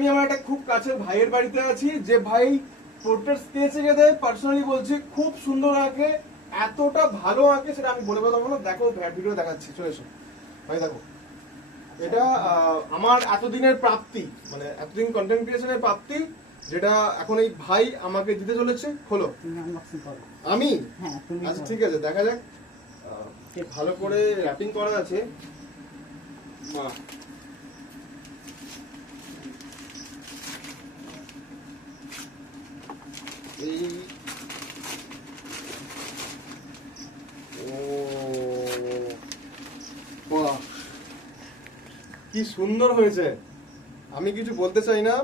আমি আমার একটা খুব কাছের ভাইয়ের বাড়িতে আছি, যে ভাই পোর্ট্রেট স্কেচ এঁকে দেয়, পার্সোনালি বলছি খুব সুন্দর আঁকে, এতটা ভালো আঁকে সেটা আমি বলে বলবো না। দেখো ভিডিও দেখাচ্ছি, চলে এসো ভাই। দেখো এটা আমার এতদিনের প্রাপ্তি, মানে এতদিন কন্টেন্ট ক্রিয়েশনের প্রাপ্তি, যেটা এখন এই ভাই আমাকে দিতে চলেছে। খোলো। আমি? আচ্ছা ঠিক আছে, দেখা যাক। ভালো করে র্যাপিং করা আছে। বাহ, এই বাহ, কি সুন্দর হয়েছে। আমি কিছু বলতে চাই না,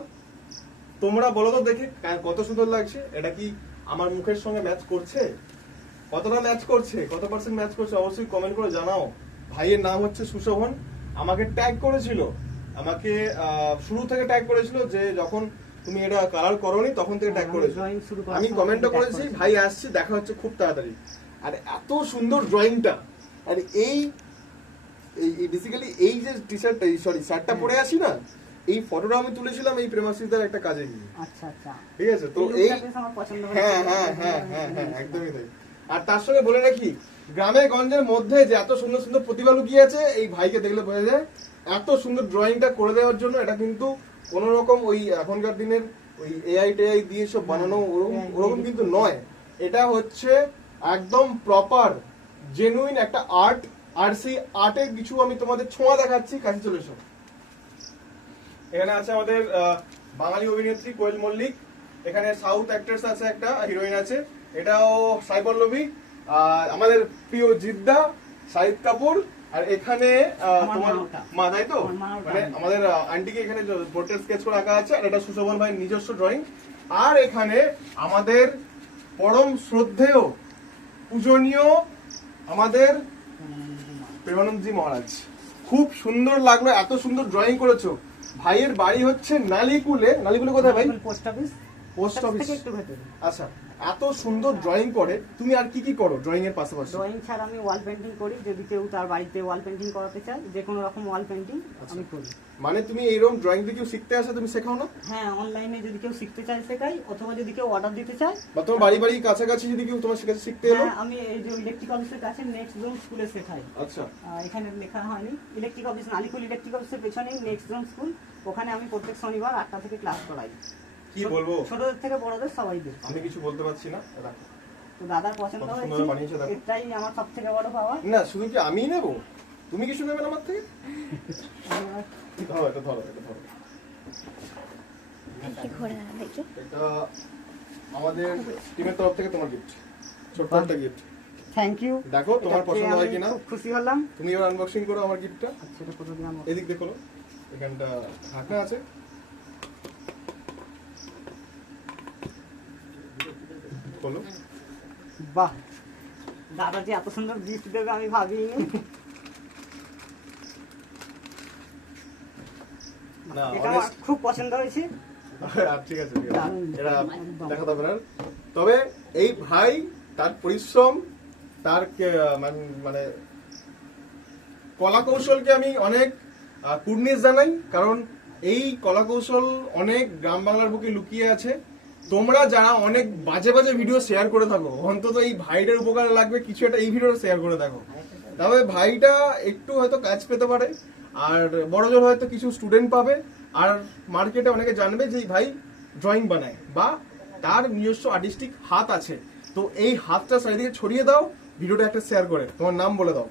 তোমরা বলো তো দেখি কত সুন্দর লাগছে। এটা কি আমার মুখের সঙ্গে ম্যাচ করছে? কতটা ম্যাচ করছে, কত পার্সেন্ট ম্যাচ করছে অবশ্যই কমেন্ট করে জানাও। ভাইয়ের নাম হচ্ছে সুশোভন, আমাকে ট্যাগ করেছিল, আমাকে শুরু থেকে ট্যাগ করেছিল, যে যখন তুমি এটা কালার করোনি তখন থেকে ট্যাগ করেছো। আমি কমেন্টও করেছি, ভাই আসছি, দেখা হচ্ছে খুব তাড়াতাড়ি। আর এত সুন্দর ড্রয়িংটা, আর এই বেসিক্যালি এই যে টি শার্টটা, সরি শার্টটা পরে আসি না, এই ফটোটা আমি তুলেছিলাম এই প্রেমাশিসদার একটা কাজে গিয়ে। আচ্ছা আচ্ছা, ঠিক আছে। তো এই হ্যাঁ হ্যাঁ হ্যাঁ হ্যাঁ হ্যাঁ একদমই তাই। আর তার সঙ্গে বলে রাখি, গ্রামে গঞ্জের মধ্যে যে এত সুন্দর সুন্দর প্রতিভা লুকিয়ে আছে, এই ভাইকে দেখলে বোঝা যায়। এত সুন্দর ড্রয়িংটা করে দেওয়ার জন্য এটা কিন্তু কোন রকম ওই এখনকার দিনের ওই এআই টেআই দিয়ে সব বানানো ওরকম কিন্তু নয়। এটা হচ্ছে একদম প্রপার জেনুইন একটা আর্ট। আর সেই আর্টের কিছু আমি তোমাদের ছোঁয়া দেখাচ্ছি, কাছে চলে এসো। এখানে আছে আমাদের বাঙালি অভিনেত্রী কোয়েল মল্লিক, এখানে সাউথ অ্যাক্ট্রেস আছে, একটা হিরোইন আছে, এটাও সাই পল্লবী, আমাদের প্রিয় জিদ্দা শাহিদ কাপুর, আর এখানে তোমার মা, তাই তো? মানে আমাদের আন্টিকে এখানে পোর্ট্রেট স্কেচ করে আঁকা আছে, আর এটা সুশোভন ভাইয়ের নিজস্ব ড্রয়িং। আর এখানে আমাদের পরম শ্রদ্ধেয় পূজনীয় আমাদের প্রেমানন্দজি মহারাজ। খুব সুন্দর লাগলো, এত সুন্দর ড্রয়িং করেছো। ভাইয়ের বাড়ি হচ্ছে নালিকুলে। নালিকুলে কোথায় ভাই? Post office. Post office. আচ্ছা, এত সুন্দর ড্রয়িং করে। তুমি আর কি কি করো ড্রয়িং এর পাশাপাশি? ড্রয়িং ছাড়া আমি ওয়াল পেন্টিং করি, যদি কেউ তার বাড়িতে ওয়াল পেন্টিং করাতে চায়, যে কোনো রকম ওয়াল পেন্টিং আমি করি। মানে তুমি এইরকম ড্রয়িং দিয়ে কেউ শিখতে আসে, তুমি শেখাও না? হ্যাঁ, অনলাইনে যদি কেউ শিখতে চায় শেখাই, অথবা যদি কেউ অর্ডার দিতে চায়, বা তোমার বাড়ি বাড়ি কাছাকাছি যদি কেউ তোমার কাছে শিখতে এলো? হ্যাঁ, আমি এই যে ইলেকট্রিক অফিসের কাছে নেক্সট জোন স্কুলে শেখাই। আচ্ছা, এখানে লেখা হয়নি, ইলেকট্রিক অফিস, নালিকুল ইলেকট্রিক অফিসের পেছনেই নেক্সট জোন স্কুল। ওখানে আমি প্রত্যেক শনিবার 8টা থেকে ক্লাস করাই। কি বলবো, ছোটদের থেকে বড়দের সবাইদের। আমি কিছু বলতে পারছি না। তো দাদার পছন্দ হয়েছে, এটাই আমার সব থেকে বড় পাওয়া। না, শুধু কি আমি নেবো, তুমি কিছু নেবে আমার থেকে? ধরো, এটা ধরো, এটা ধরো। এটা আমাদের টিমের তরফ থেকে তোমার গিফট, ছোট্ট একটা গিফট। Thank you. দেখো তোমার পছন্দ হয় কিনা। খুশি হলাম। তুমি এবার আনবক্সিং করো আমার গিফটটা। আচ্ছা, এটা কত দিলাম? এদিক দেখো, এখানটা ঢাকনা আছে। বলো। বাহ, দাদা যে এত সুন্দর গিফট দেবে আমি ভাবিনি। না, এটা আমার খুব পছন্দ হয়েছে। ঠিক আছে, এটা দেখা যাবে না। তবে এই ভাই তার পরিশ্রম, তার মানে কলা কৌশলকে আমি অনেক কুর্নিশ জানাই, কারণ এই কলা কৌশল অনেক গ্রাম বাংলার বুকে লুকিয়ে আছে। তোমরা যারা অনেক বাজে বাজে ভিডিও শেয়ার করে থাকো, অন্তত এই ভাইটার উপকার লাগবে কিছু একটা এই ভিডিওটা শেয়ার করে থাকো। তবে ভাইটা একটু হয়তো কাজ পেতে পারে, আর বড় জোর হয়তো কিছু স্টুডেন্ট পাবে, আর মার্কেটে অনেকে জানবে যে এই ভাই ড্রয়িং বানায় বা তার নিজস্ব আর্টিস্টিক হাত আছে। তো এই হাতটা চারিদিকে ছড়িয়ে দাও, ভিডিওটা একটা শেয়ার করে। তোমার নাম বলে দাও।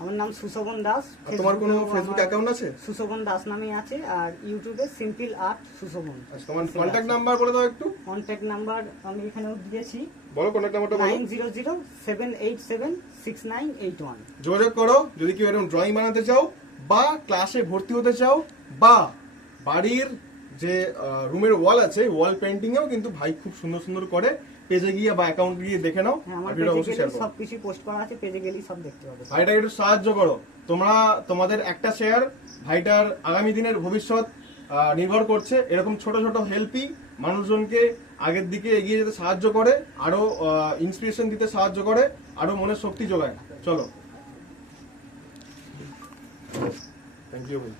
আমার নাম সুশোভন দাস। তোমার কোনো ফেসবুক অ্যাকাউন্ট আছে? সুশোভন দাস নামে আছে, আর ইউটিউবে সিম্পল আর্ট সুশোভন। আচ্ছা, তোমার কন্ট্যাক্ট নাম্বার বলে দাও একটু। কন্ট্যাক্ট নাম্বার আমি এখানেও দিয়েছি। বলো কন্ট্যাক্ট নাম্বারটা বলো। 9007876981। যোগাযোগ করো যদি কেউ এরকম ড্রয়িং বানাতে চাও, বা ক্লাসে ভর্তি হতে চাও, বা বাড়ির যে রুমের ওয়াল আছে ওয়াল পেইন্টিংও কিন্তু ভাই খুব সুন্দর সুন্দর করে। পেজে গিয়ে বা অ্যাকাউন্ট গিয়ে দেখে নাও, আমার পেজে গেলে সবকিছু পোস্ট করা আছে, পেজে গেলেই সব দেখতে পাবে। ভাইটাকে একটু সাহায্য করো তোমরা, তোমাদের একটা শেয়ার ভাইটার আগামী দিনের ভবিষ্যৎ নির্ভর করছে। এরকম ছোট ছোট হেল্পই মানুষজনকে আগের দিকে এগিয়ে যেতে সাহায্য করে, আরো ইন্সপিরেশন দিতে সাহায্য করে, আরো মনের শক্তি যোগায়। চলো, থ্যাংক ইউ ভাই।